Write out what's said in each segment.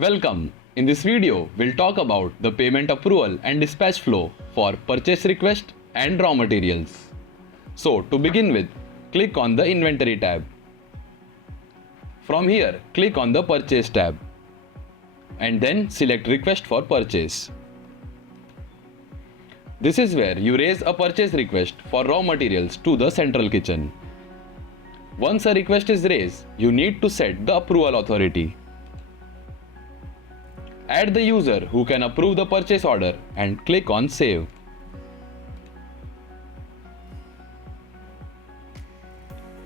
Welcome. In this video, we'll talk about the payment approval and dispatch flow for purchase request and raw materials. So to begin with, click on the Inventory tab. From here, click on the Purchase tab and then select Request for Purchase. This is where you raise a purchase request for raw materials to the central kitchen. Once a request is raised, you need to set the approval authority. Add the user who can approve the purchase order and click on Save.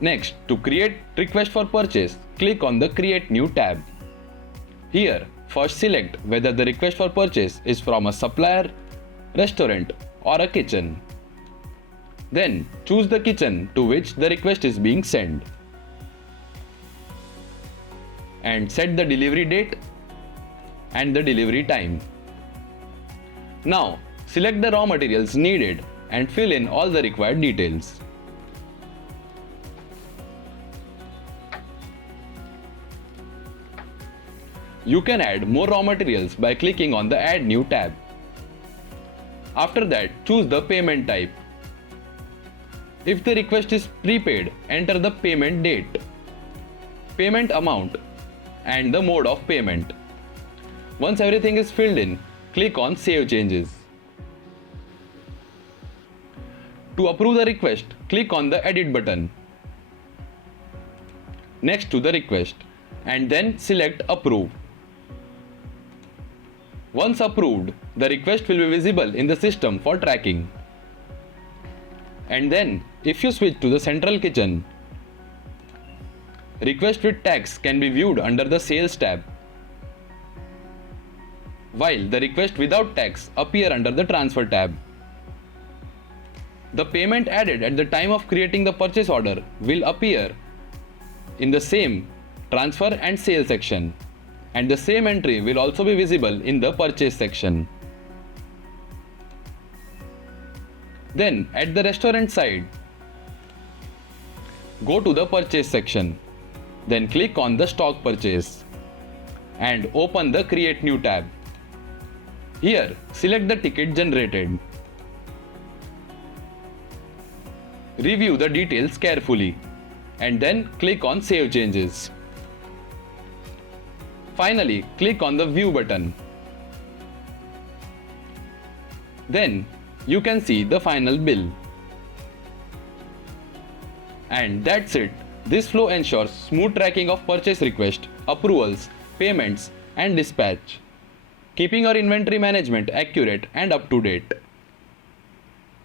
Next, to create request for purchase, click on the Create New tab. Here, first select whether the request for purchase is from a supplier, restaurant or a kitchen. Then choose the kitchen to which the request is being sent. And set the delivery date and the delivery time. Now select the raw materials needed and fill in all the required details. You can add more raw materials by clicking on the Add New tab. After that, choose the payment type. If the request is prepaid, enter the payment date, payment amount, and the mode of payment. Once everything is filled in, click on Save Changes. To approve the request, click on the Edit button next to the request and then select Approve. Once approved, the request will be visible in the system for tracking. And then, if you switch to the central kitchen, request with tax can be viewed under the Sales tab, while the request without tax appear under the Transfer tab. The payment added at the time of creating the purchase order will appear in the same Transfer and Sale section, and the same entry will also be visible in the Purchase section. Then at the restaurant side, go to the Purchase section, then click on the Stock Purchase and open the Create New tab. Here, select the ticket generated. Review the details carefully and then click on Save Changes. Finally, click on the View button. Then you can see the final bill. And that's it. This flow ensures smooth tracking of purchase request, approvals, payments, and dispatch, keeping your inventory management accurate and up to date.